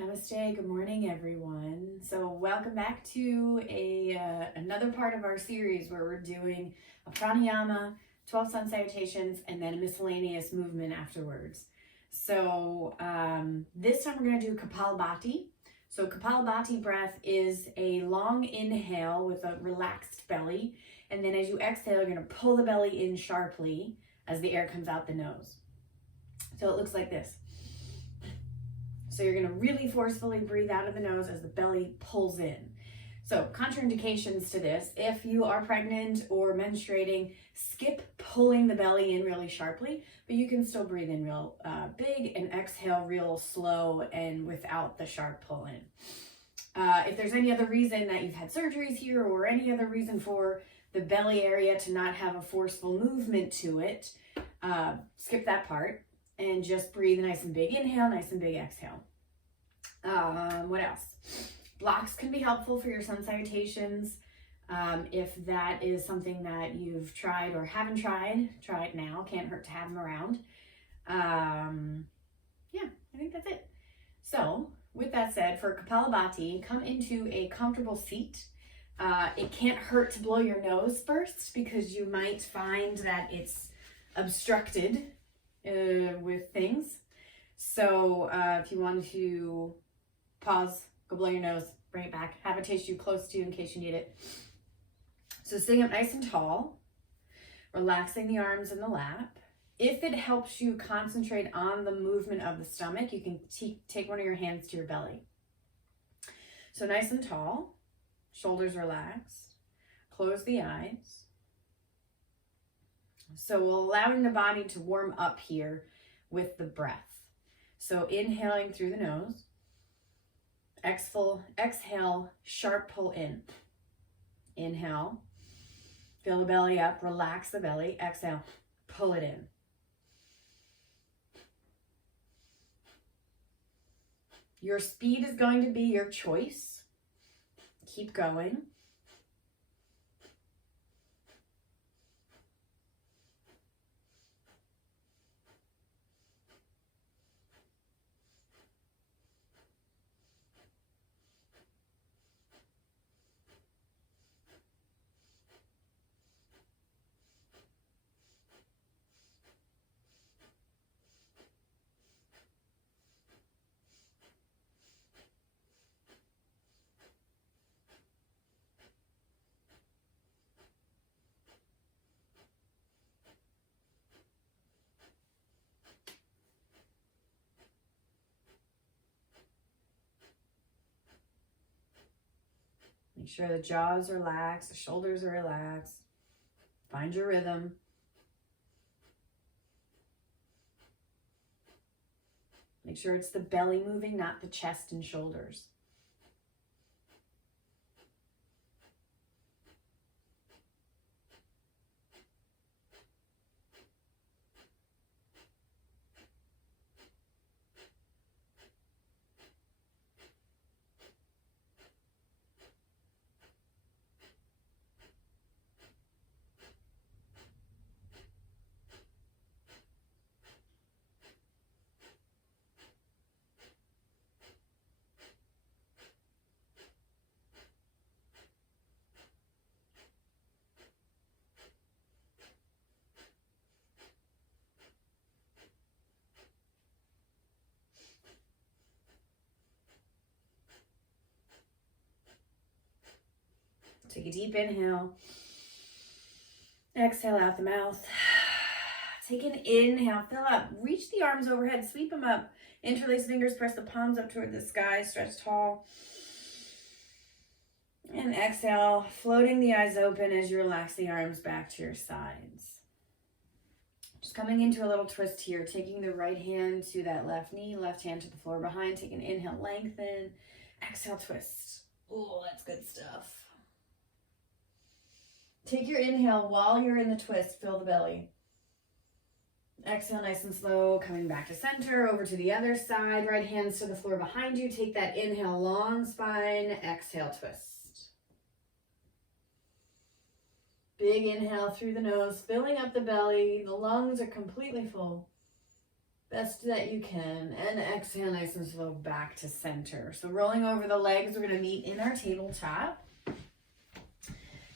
Namaste, good morning everyone. So welcome back to another part of our series where we're doing a pranayama, 12 sun salutations, and then a miscellaneous movement afterwards. So this time we're going to do kapalabhati. So kapalabhati breath is a long inhale with a relaxed belly, and then as you exhale, you're going to pull the belly in sharply as the air comes out the nose. So it looks like this. So you're going to really forcefully breathe out of the nose as the belly pulls in. So contraindications to this: if you are pregnant or menstruating, skip pulling the belly in really sharply, but you can still breathe in real big and exhale real slow and without the sharp pull in. If there's any other reason that you've had surgeries here or any other reason for the belly area to not have a forceful movement to it, skip that part and just breathe nice and big inhale, nice and big exhale. What else? Blocks can be helpful for your sun salutations. If that is something that you've tried or haven't tried, try it now. Can't hurt to have them around. Yeah, I think that's it. So with that said, for kapalabhati, come into a comfortable seat. It can't hurt to blow your nose first because you might find that it's obstructed with things. So if you want to pause, go blow your nose, bring it back, have a tissue close to you in case you need it. So sitting up nice and tall, relaxing the arms in the lap. If it helps you concentrate on the movement of the stomach, you can take one of your hands to your belly. So nice and tall, shoulders relaxed, close the eyes. So allowing the body to warm up here with the breath. So inhaling through the nose, exhale, sharp pull in. Inhale, fill the belly up, relax the belly, exhale, pull it in. Your speed is going to be your choice. Keep going. Make sure the jaws are relaxed, the shoulders are relaxed. Find your rhythm. Make sure it's the belly moving, not the chest and shoulders. Take a deep inhale. Exhale out the mouth. Take an inhale, fill up, reach the arms overhead, sweep them up, interlace fingers, press the palms up toward the sky, stretch tall. And exhale, floating the eyes open as you relax the arms back to your sides. Just coming into a little twist here, taking the right hand to that left knee, left hand to the floor behind. Take an inhale, lengthen. Exhale, twist. Oh, that's good stuff. Take your inhale while you're in the twist, fill the belly. Exhale nice and slow, coming back to center, over to the other side, right hands to the floor behind you. Take that inhale, long spine, exhale, twist. Big inhale through the nose, filling up the belly. The lungs are completely full. best that you can. And exhale nice and slow back to center. So rolling over the legs, we're going to meet in our tabletop.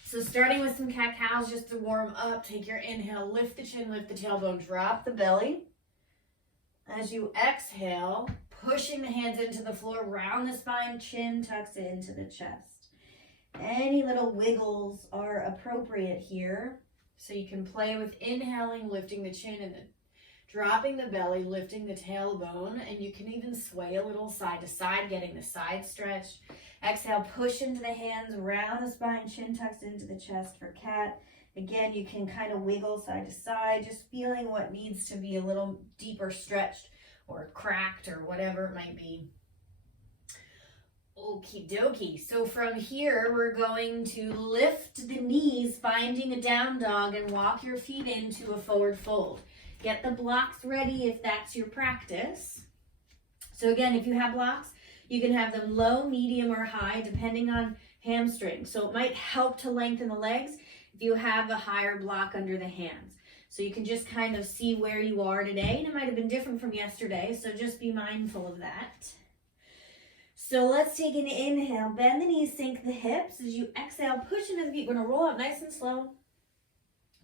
So starting with some cat-cows just to warm up. Take your inhale, lift the chin, lift the tailbone, drop the belly. As you exhale, pushing the hands into the floor, round the spine, chin tucks into the chest. Any little wiggles are appropriate here. So you can play with inhaling, lifting the chin, and then dropping the belly, lifting the tailbone, and you can even sway a little side to side, getting the side stretched. Exhale, push into the hands, round the spine, chin tucks into the chest for cat. Again, you can kind of wiggle side to side, just feeling what needs to be a little deeper stretched or cracked or whatever it might be. Okie dokie. So from here, we're going to lift the knees, finding a down dog, and walk your feet into a forward fold. Get the blocks ready if that's your practice. So again, if you have blocks, you can have them low, medium, or high, depending on hamstring. So it might help to lengthen the legs if you have a higher block under the hands. So you can just kind of see where you are today, and it might have been different from yesterday, so just be mindful of that. So let's take an inhale, bend the knees, sink the hips. As you exhale, push into the feet. We're gonna roll up nice and slow.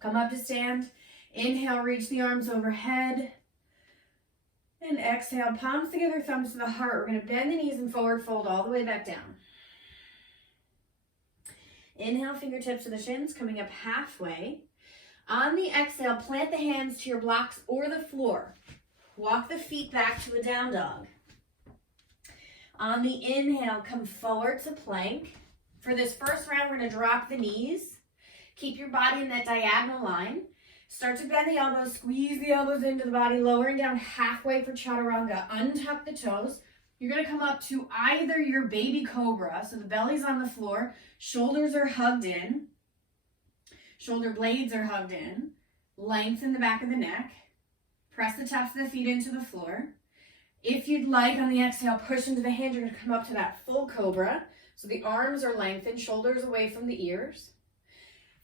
Come up to stand. Inhale, reach the arms overhead. And exhale, palms together, thumbs to the heart. We're gonna bend the knees and forward fold all the way back down. Inhale, fingertips to the shins, coming up halfway. On the exhale, plant the hands to your blocks or the floor. Walk the feet back to a down dog. On the inhale, come forward to plank. For this first round, we're gonna drop the knees. Keep your body in that diagonal line. Start to bend the elbows, squeeze the elbows into the body, lowering down halfway for chaturanga. Untuck the toes. You're gonna come up to either your baby cobra, so the belly's on the floor, shoulders are hugged in, shoulder blades are hugged in, lengthen the back of the neck, press the tops of the feet into the floor. If you'd like, on the exhale, push into the hands, you're gonna come up to that full cobra. So the arms are lengthened, shoulders away from the ears.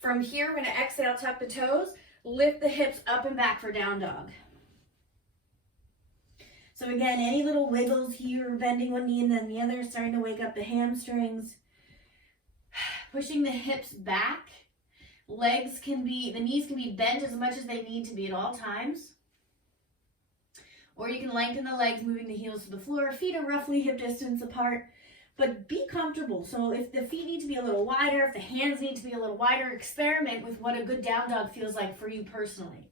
From here, we're gonna exhale, tuck the toes, lift the hips up and back for down dog. So again, any little wiggles here, bending one knee and then the other, starting to wake up the hamstrings. Pushing the hips back. The knees can be bent as much as they need to be at all times. Or you can lengthen the legs, moving the heels to the floor. Feet are roughly hip distance apart, but be comfortable. So if the feet need to be a little wider, if the hands need to be a little wider, experiment with what a good down dog feels like for you personally.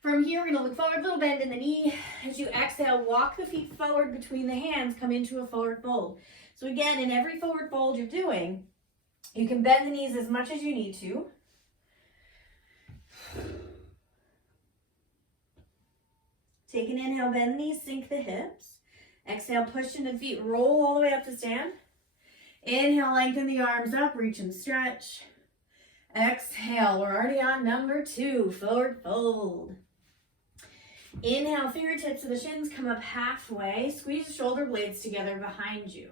From here, we're gonna look forward, little bend in the knee. As you exhale, walk the feet forward between the hands, come into a forward fold. So again, in every forward fold you're doing, you can bend the knees as much as you need to. Take an inhale, bend the knees, sink the hips. Exhale, push into the feet, roll all the way up to stand. Inhale, lengthen the arms up, reach and stretch. Exhale, we're already on number 2, forward fold. Inhale, fingertips to the shins, come up halfway. Squeeze the shoulder blades together behind you.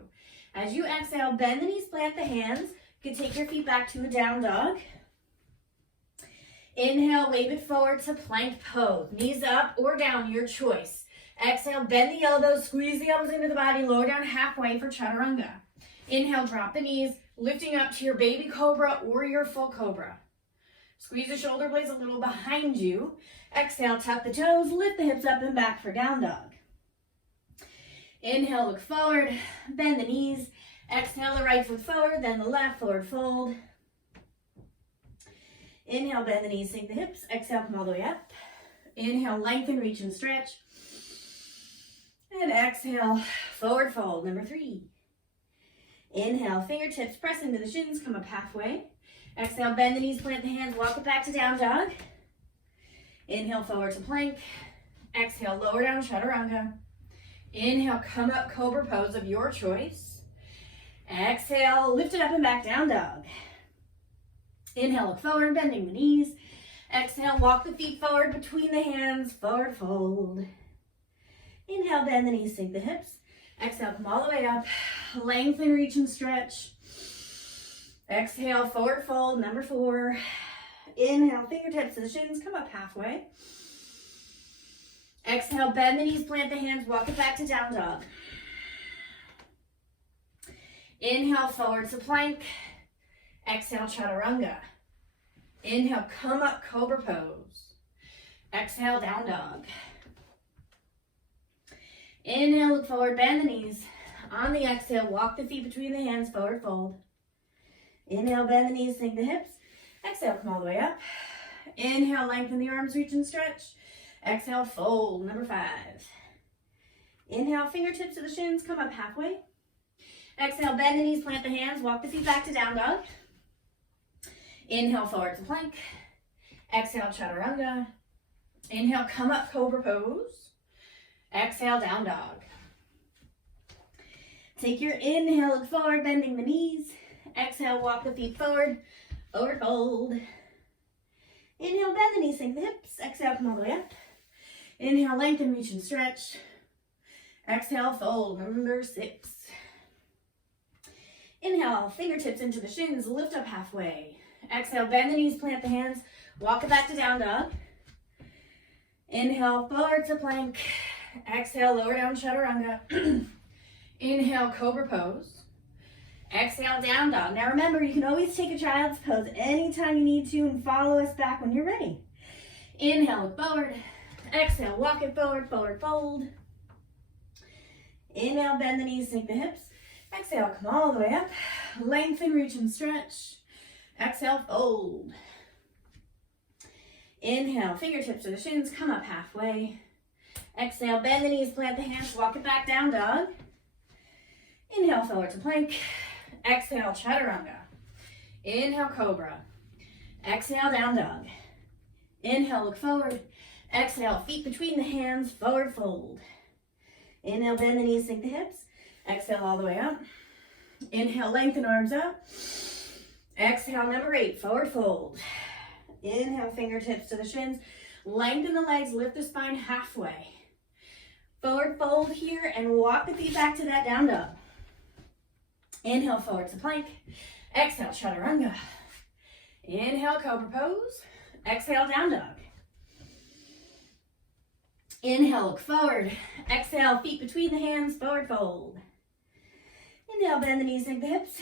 As you exhale, bend the knees, plant the hands. You can take your feet back to a down dog. Inhale, wave it forward to plank pose. Knees up or down, your choice. Exhale, bend the elbows, squeeze the elbows into the body, lower down halfway for chaturanga. Inhale, drop the knees, lifting up to your baby cobra or your full cobra. Squeeze the shoulder blades a little behind you. Exhale, tuck the toes, lift the hips up and back for down dog. Inhale, look forward, bend the knees. Exhale, the right foot forward, then the left, forward fold. Inhale, bend the knees, sink the hips. Exhale, come all the way up. Inhale, lengthen, reach and stretch. And exhale, forward fold, number 3. Inhale, fingertips press into the shins, come up halfway. Exhale, bend the knees, plant the hands, walk it back to down dog. Inhale, forward to plank. Exhale, lower down, chaturanga. Inhale, come up, cobra pose of your choice. Exhale, lift it up and back, down dog. Inhale, look forward, bending the knees. Exhale, walk the feet forward between the hands, forward fold. Inhale, bend the knees, sink the hips. Exhale, come all the way up. Lengthen, reach and stretch. Exhale, forward fold, number 4. Inhale, fingertips to the shins, come up halfway. Exhale, bend the knees, plant the hands, walk it back to down dog. Inhale, forward to plank. Exhale, chaturanga. Inhale, come up, cobra pose. Exhale, down dog. Inhale, look forward, bend the knees. On the exhale, walk the feet between the hands, forward fold. Inhale, bend the knees, sink the hips. Exhale, come all the way up. Inhale, lengthen the arms, reach and stretch. Exhale, fold, number 5. Inhale, fingertips to the shins, come up halfway. Exhale, bend the knees, plant the hands, walk the feet back to down dog. Inhale, forward to plank. Exhale, chaturanga. Inhale, come up, cobra pose. Exhale, down dog. Take your inhale, look forward, bending the knees. Exhale, walk the feet forward, forward fold. Inhale, bend the knees, sink the hips. Exhale, come all the way up. Inhale, lengthen, reach and stretch. Exhale, fold, number 6. Inhale, fingertips into the shins, lift up halfway. Exhale, bend the knees, plant the hands, walk it back to down dog. Inhale, forward to plank. Exhale, lower down, chaturanga. Inhale, cobra pose. Exhale, down dog. Now remember, you can always take a child's pose anytime you need to and follow us back when you're ready. Inhale, look forward. Exhale, walk it forward, forward fold. Inhale, bend the knees, sink the hips. Exhale, come all the way up. Lengthen, reach and stretch. Exhale, fold. Inhale, fingertips to the shins, come up halfway. Exhale, bend the knees, plant the hands, walk it back, down dog. Inhale, forward to plank. Exhale, chaturanga. Inhale, cobra. Exhale, down dog. Inhale, look forward. Exhale, feet between the hands, forward fold. Inhale, bend the knees, sink the hips. Exhale, all the way up. Inhale, lengthen arms up. Exhale, number 8, forward fold. Inhale, fingertips to the shins. Lengthen the legs, lift the spine halfway. Forward fold here and walk the feet back to that down dog. Inhale, forward to plank. Exhale, chaturanga. Inhale, cobra pose. Exhale, down dog. Inhale, look forward. Exhale, feet between the hands, forward fold. Inhale, bend the knees, sink the hips.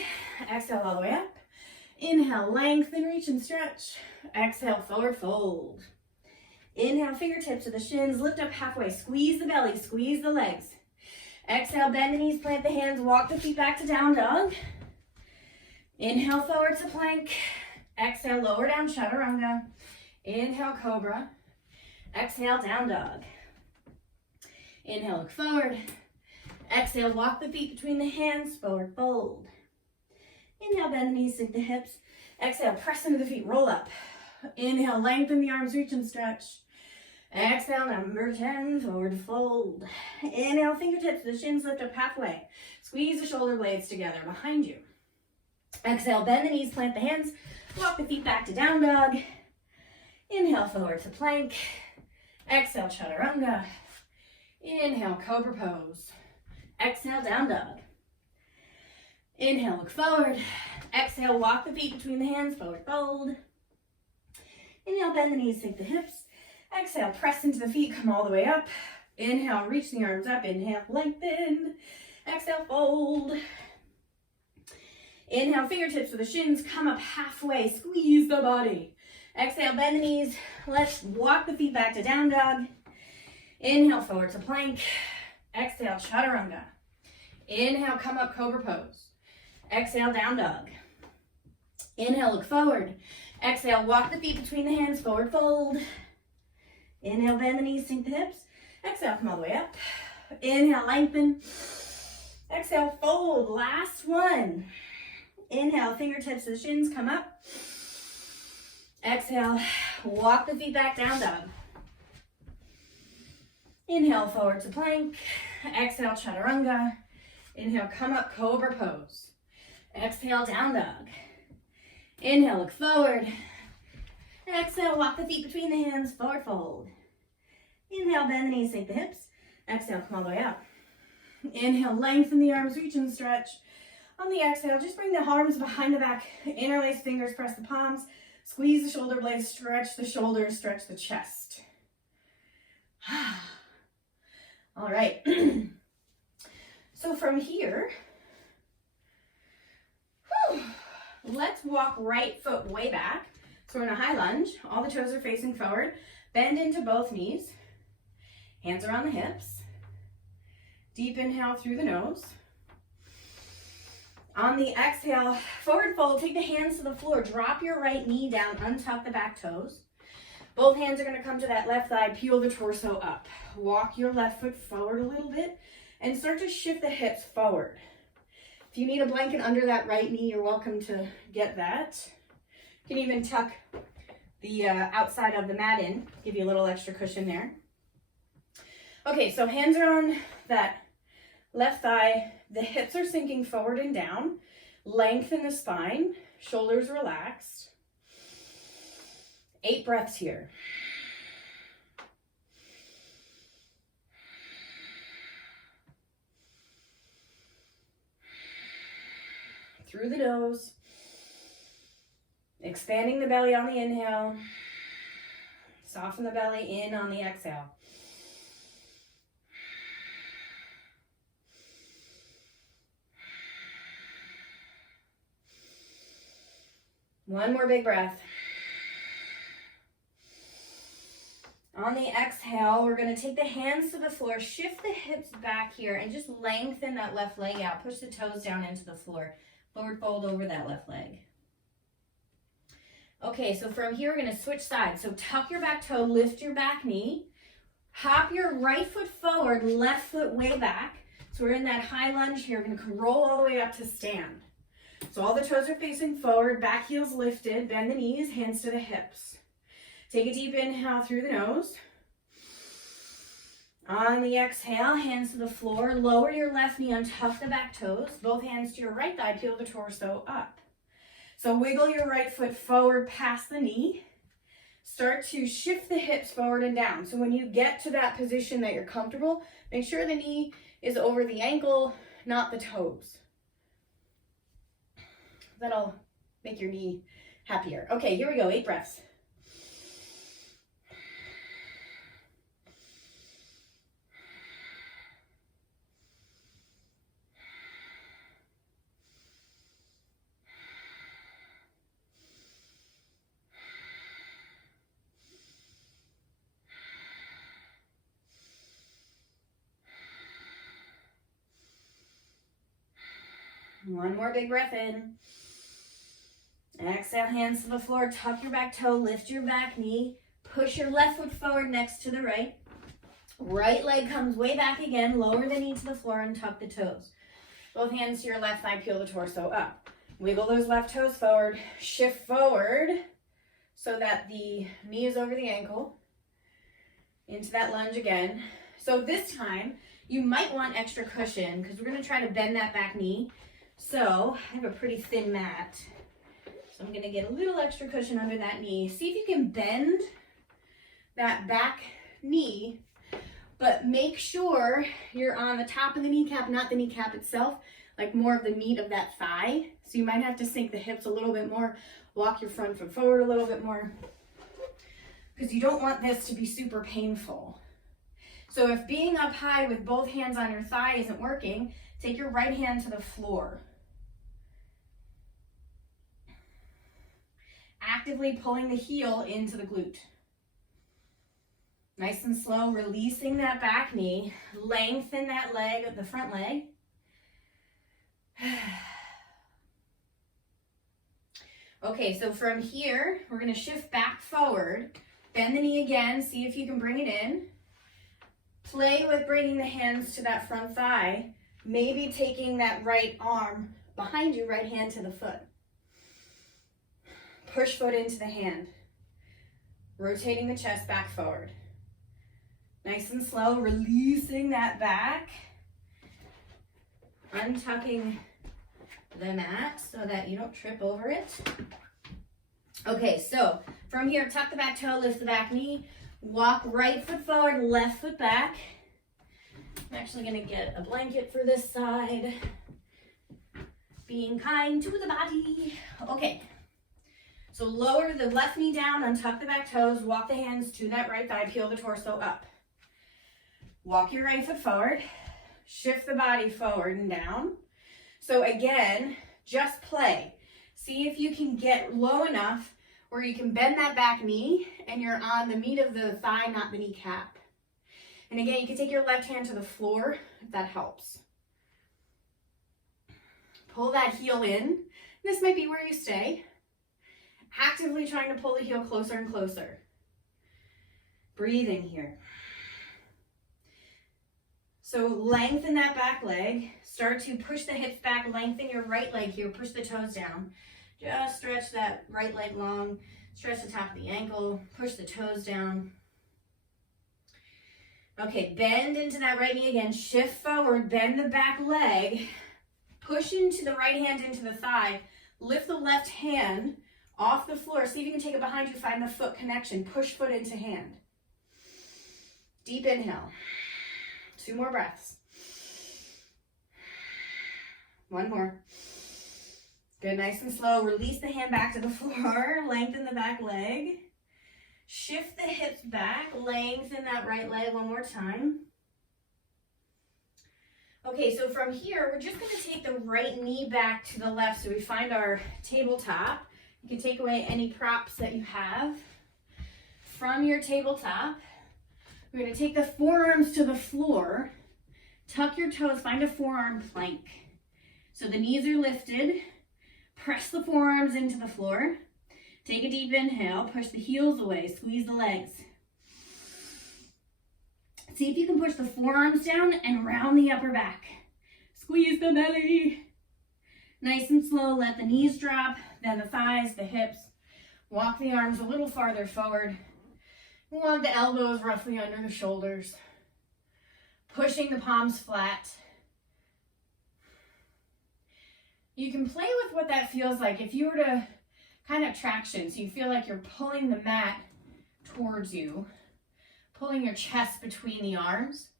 Exhale, all the way up. Inhale, lengthen, reach and stretch. Exhale, forward fold. Inhale, fingertips to the shins, lift up halfway. Squeeze the belly, squeeze the legs. Exhale, bend the knees, plant the hands, walk the feet back to down dog. Inhale, forward to plank. Exhale, lower down, chaturanga. Inhale, cobra. Exhale, down dog. Inhale, look forward. Exhale, walk the feet between the hands, forward fold. Inhale, bend the knees, sink the hips. Exhale, press into the feet, roll up. Inhale, lengthen the arms, reach and stretch. Exhale, number 10, forward fold. Inhale, fingertips to the shins, lift up halfway. Squeeze the shoulder blades together behind you. Exhale, bend the knees, plant the hands, walk the feet back to down dog. Inhale, forward to plank. Exhale, chaturanga. Inhale, cobra pose. Exhale, down dog. Inhale, look forward. Exhale, walk the feet between the hands, forward fold. Inhale, bend the knees, sink the hips. Exhale, press into the feet, come all the way up. Inhale, reach the arms up. Inhale, lengthen. Exhale, fold. Inhale, fingertips to the shins, come up halfway, squeeze the body. Exhale, bend the knees. Let's walk the feet back to down dog. Inhale, forward to plank. Exhale, chaturanga. Inhale, come up, cobra pose. Exhale, down dog. Inhale, look forward. Exhale, walk the feet between the hands, forward fold. Inhale, bend the knees, sink the hips. Exhale, come all the way up. Inhale, lengthen. Exhale, fold. Last one. Inhale, fingertips to the shins, come up. Exhale, walk the feet back, down dog. Inhale, forward to plank. Exhale, chaturanga. Inhale, come up, cobra pose. Exhale, down dog. Inhale, look forward. Exhale, walk the feet between the hands, forward fold. Inhale, bend the knees, sink the hips. Exhale, come all the way up. Inhale, lengthen the arms, reach and stretch. On the exhale, just bring the arms behind the back. Interlace fingers, press the palms. Squeeze the shoulder blades, stretch the shoulders, stretch the chest. All right. So from here, let's walk right foot way back. So we're in a high lunge. All the toes are facing forward. Bend into both knees. Hands around the hips. Deep inhale through the nose. On the exhale, forward fold, take the hands to the floor. Drop your right knee down, untuck the back toes. Both hands are going to come to that left thigh, peel the torso up. Walk your left foot forward a little bit and start to shift the hips forward. If you need a blanket under that right knee, you're welcome to get that. You can even tuck the outside of the mat in, give you a little extra cushion there. Okay, so hands are on that left thigh. The hips are sinking forward and down. Lengthen the spine, shoulders relaxed. 8 breaths here. Through the nose. Expanding the belly on the inhale. Soften the belly in on the exhale. One more big breath. On the exhale, we're going to take the hands to the floor, shift the hips back here, and just lengthen that left leg out. Push the toes down into the floor. Forward fold over that left leg. Okay, so from here, we're going to switch sides. So tuck your back toe, lift your back knee. Hop your right foot forward, left foot way back. So we're in that high lunge here. We're going to roll all the way up to stand. So all the toes are facing forward, back heels lifted, bend the knees, hands to the hips. Take a deep inhale through the nose. On the exhale, hands to the floor, lower your left knee, untuck the back toes, both hands to your right thigh, peel the torso up. So wiggle your right foot forward past the knee. Start to shift the hips forward and down. So when you get to that position that you're comfortable, make sure the knee is over the ankle, not the toes. That'll make your knee happier. Okay, here we go, 8 breaths. One more big breath in. Exhale, hands to the floor, tuck your back toe, lift your back knee, push your left foot forward next to the right. Right leg comes way back again, lower the knee to the floor and tuck the toes. Both hands to your left thigh, peel the torso up. Wiggle those left toes forward, shift forward so that the knee is over the ankle. Into that lunge again. So this time, you might want extra cushion because we're going to try to bend that back knee. So I have a pretty thin mat. So I'm going to get a little extra cushion under that knee. See if you can bend that back knee, but make sure you're on the top of the kneecap, not the kneecap itself, like more of the meat of that thigh. So you might have to sink the hips a little bit more, walk your front foot forward a little bit more, because you don't want this to be super painful. So if being up high with both hands on your thigh isn't working, take your right hand to the floor. Actively pulling the heel into the glute. Nice and slow, releasing that back knee. Lengthen that leg, the front leg. Okay, so from here, we're going to shift back forward. Bend the knee again, see if you can bring it in. Play with bringing the hands to that front thigh. Maybe taking that right arm behind you, right hand to the foot. Push foot into the hand. Rotating the chest back forward. Nice and slow, releasing that back. Untucking the mat so that you don't trip over it. Okay, so from here, tuck the back toe, lift the back knee. Walk right foot forward, left foot back. I'm actually going to get a blanket for this side. Being kind to the body. Okay. So lower the left knee down, untuck the back toes, walk the hands to that right thigh, peel the torso up. Walk your right foot forward. Shift the body forward and down. So again, just play. See if you can get low enough where you can bend that back knee and you're on the meat of the thigh, not the kneecap. And again, you can take your left hand to the floor if that helps. Pull that heel in. This might be where you stay. Actively trying to pull the heel closer and closer. Breathe in here. So lengthen that back leg. Start to push the hips back. Lengthen your right leg here. Push the toes down. Just stretch that right leg long. Stretch the top of the ankle. Push the toes down. Okay, bend into that right knee again. Shift forward. Bend the back leg. Push into the right hand into the thigh. Lift the left hand off the floor. See if you can take it behind you. Find the foot connection. Push foot into hand. Deep inhale. 2 more breaths. 1 more. Good, nice and slow. Release the hand back to the floor. Lengthen the back leg. Shift the hips back. Lengthen that right leg 1 more time. Okay, so from here, we're just going to take the right knee back to the left so we find our tabletop. You can take away any props that you have. From your tabletop, we're going to take the forearms to the floor. Tuck your toes, find a forearm plank. So the knees are lifted. Press the forearms into the floor. Take a deep inhale, push the heels away, squeeze the legs. See if you can push the forearms down and round the upper back. Squeeze the belly. Nice and slow, let the knees drop, then the thighs, the hips. Walk the arms a little farther forward. We want the elbows roughly under the shoulders. Pushing the palms flat. You can play with what that feels like. If you were to kind of traction, so you feel like you're pulling the mat towards you, pulling your chest between the arms,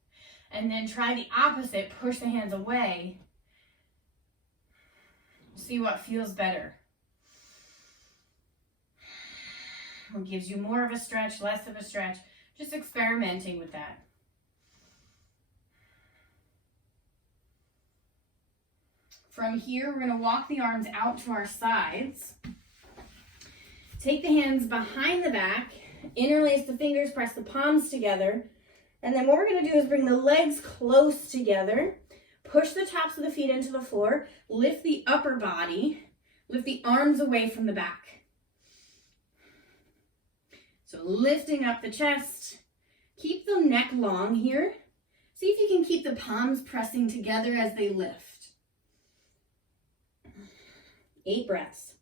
and then try the opposite, push the hands away. See what feels better. What gives you more of a stretch, less of a stretch, just experimenting with that. From here, we're going to walk the arms out to our sides. Take the hands behind the back, interlace the fingers, press the palms together. And then what we're going to do is bring the legs close together. Push the tops of the feet into the floor. Lift the upper body. Lift the arms away from the back. So lifting up the chest. Keep the neck long here. See if you can keep the palms pressing together as they lift. 8 breaths.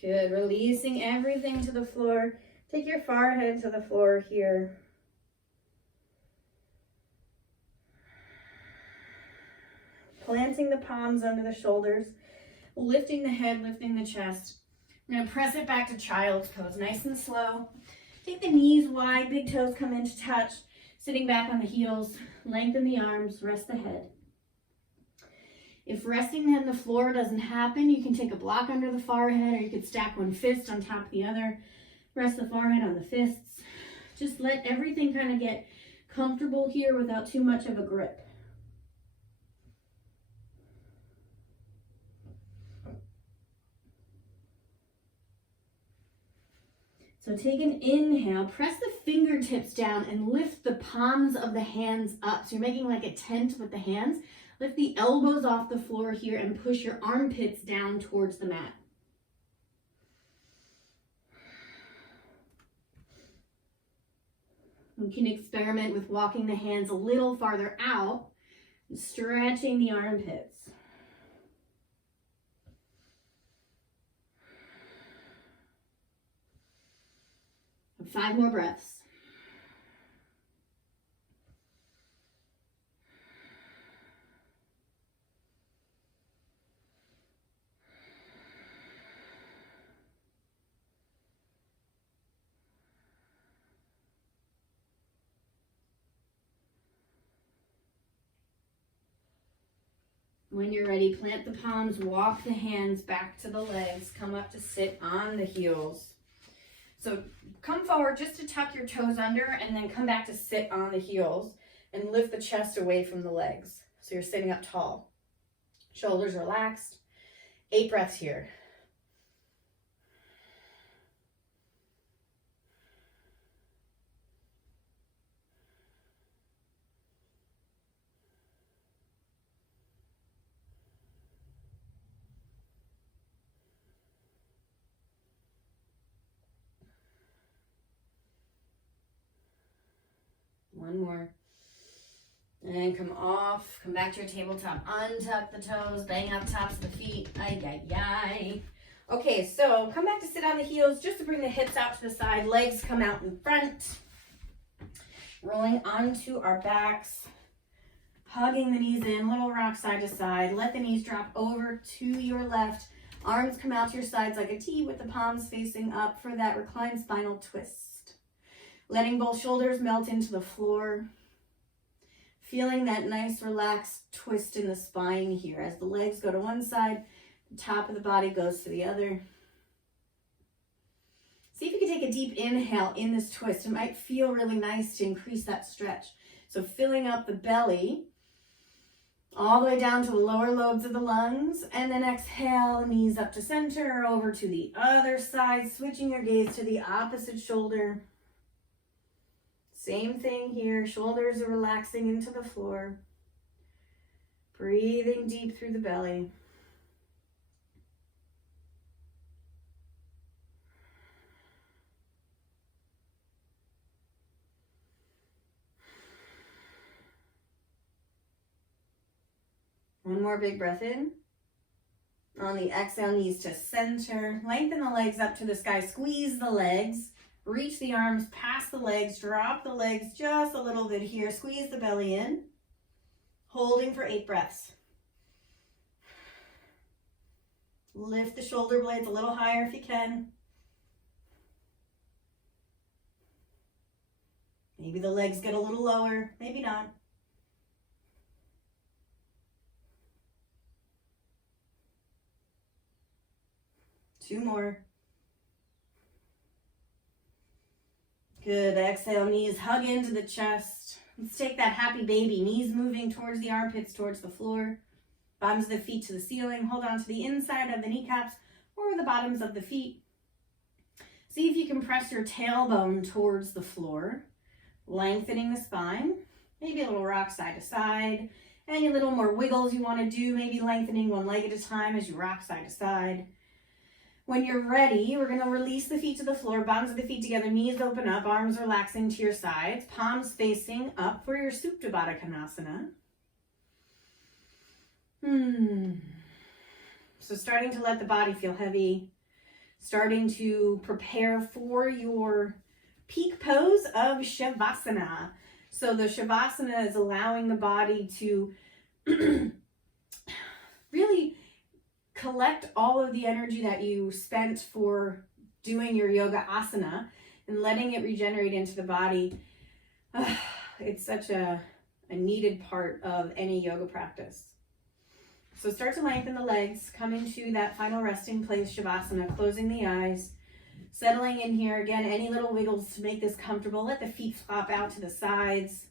Good, releasing everything to the floor. Take your forehead to the floor here. Planting the palms under the shoulders, lifting the head, lifting the chest. I'm going to press it back to child's pose, nice and slow. Take the knees wide, big toes come in to touch, sitting back on the heels, lengthen the arms, rest the head. If resting on the floor doesn't happen, you can take a block under the forehead, or you could stack one fist on top of the other. Rest the forehead on the fists. Just let everything kind of get comfortable here without too much of a grip. So take an inhale, press the fingertips down and lift the palms of the hands up. So you're making like a tent with the hands. Lift the elbows off the floor here and push your armpits down towards the mat. You can experiment with walking the hands a little farther out, stretching the armpits. 5 more breaths. When you're ready, plant the palms, walk the hands back to the legs, come up to sit on the heels. So come forward just to tuck your toes under and then come back to sit on the heels and lift the chest away from the legs. So you're sitting up tall. Shoulders relaxed. 8 breaths here. One more. And come off, come back to your tabletop. Untuck the toes, bang up tops of the feet. Ay, ay, ay. Okay, so come back to sit on the heels just to bring the hips out to the side. Legs come out in front. Rolling onto our backs. Hugging the knees in, little rock side to side. Let the knees drop over to your left. Arms come out to your sides like a T with the palms facing up for that reclined spinal twist. Letting both shoulders melt into the floor. Feeling that nice relaxed twist in the spine here as the legs go to one side, the top of the body goes to the other. See if you can take a deep inhale in this twist. It might feel really nice to increase that stretch. So filling up the belly all the way down to the lower lobes of the lungs, and then exhale, knees up to center, over to the other side, switching your gaze to the opposite shoulder. Same thing here, shoulders are relaxing into the floor. Breathing deep through the belly. One more big breath in. On the exhale, knees to center. Lengthen the legs up to the sky. Squeeze the legs. Reach the arms past the legs. Drop the legs just a little bit here. Squeeze the belly in. Holding for 8 breaths. Lift the shoulder blades a little higher if you can. Maybe the legs get a little lower. Maybe not. Two more. Good. Exhale, knees hug into the chest. Let's take that happy baby. Knees moving towards the armpits, towards the floor. Bottoms of the feet to the ceiling. Hold on to the inside of the kneecaps or the bottoms of the feet. See if you can press your tailbone towards the floor, lengthening the spine. Maybe a little rock side to side. Any little more wiggles you want to do, maybe lengthening one leg at a time as you rock side to side. When you're ready, we're going to release the feet to the floor, bottoms of the feet together, knees open up, arms relaxing to your sides, palms facing up for your Supta Baddha Konasana. So starting to let the body feel heavy, starting to prepare for your peak pose of Shavasana. So the Shavasana is allowing the body to really collect all of the energy that you spent for doing your yoga asana and letting it regenerate into the body. It's such a needed part of any yoga practice. So start to lengthen the legs, come into that final resting place, Shavasana, closing the eyes, settling in here. Again, any little wiggles to make this comfortable. Let the feet flop out to the sides.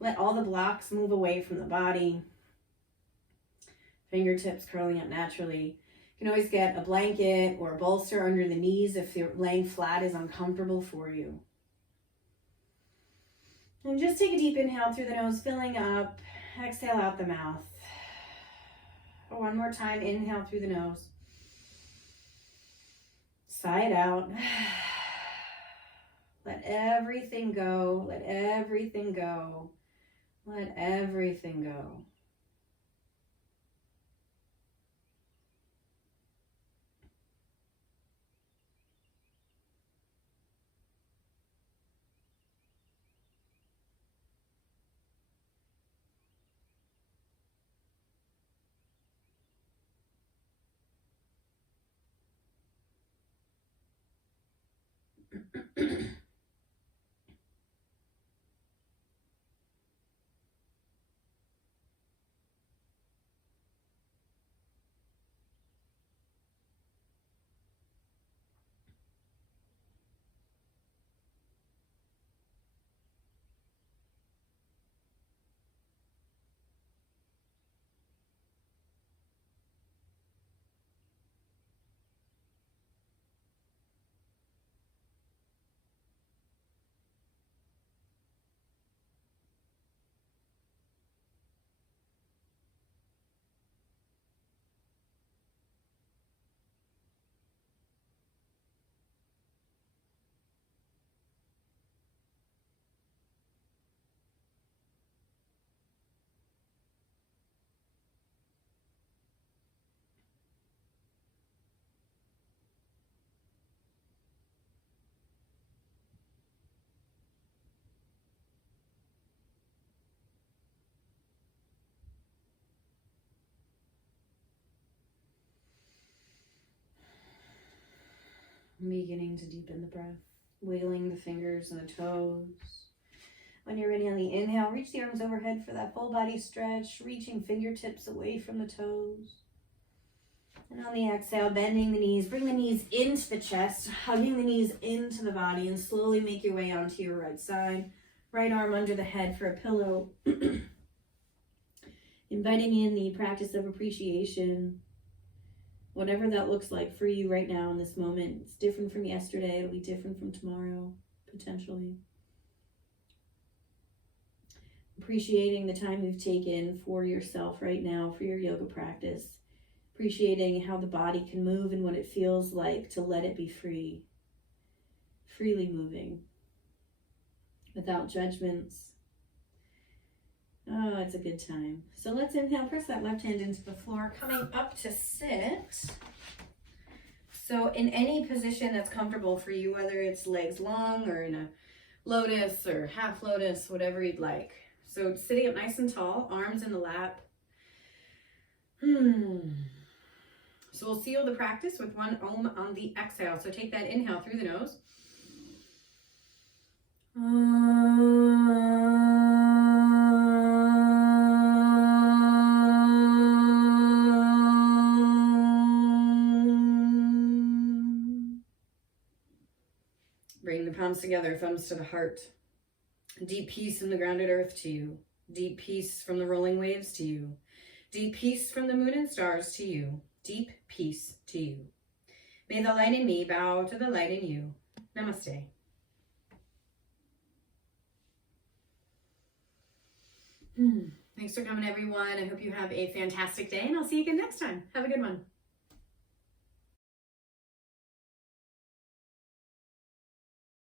Let all the blocks move away from the body. Fingertips curling up naturally. You can always get a blanket or a bolster under the knees if you're laying flat is uncomfortable for you. And just take a deep inhale through the nose, filling up. Exhale out the mouth. One more time, inhale through the nose. Sigh it out. Let everything go. Let everything go. Let everything go. Beginning to deepen the breath, wiggling the fingers and the toes. When you're ready on the inhale, reach the arms overhead for that full body stretch, reaching fingertips away from the toes. And on the exhale, bending the knees, bring the knees into the chest, hugging the knees into the body, and slowly make your way onto your right side. Right arm under the head for a pillow. Inviting in the practice of appreciation. Whatever that looks like for you right now in this moment. It's different from yesterday. It'll be different from tomorrow, potentially. Appreciating the time you've taken for yourself right now, for your yoga practice. Appreciating how the body can move and what it feels like to let it be free. Freely moving. Without judgments. Oh, it's a good time. So let's inhale, press that left hand into the floor, coming up to sit. So in any position that's comfortable for you, whether it's legs long or in a lotus or half lotus, whatever you'd like. So sitting up nice and tall, arms in the lap. So we'll seal the practice with one Om on the exhale. So take that inhale through the nose. Bring the palms together, thumbs to the heart. Deep peace from the grounded earth to you. Deep peace from the rolling waves to you. Deep peace from the moon and stars to you. Deep peace to you. May the light in me bow to the light in you. Namaste. Thanks for coming, everyone. I hope you have a fantastic day, and I'll see you again next time. Have a good one.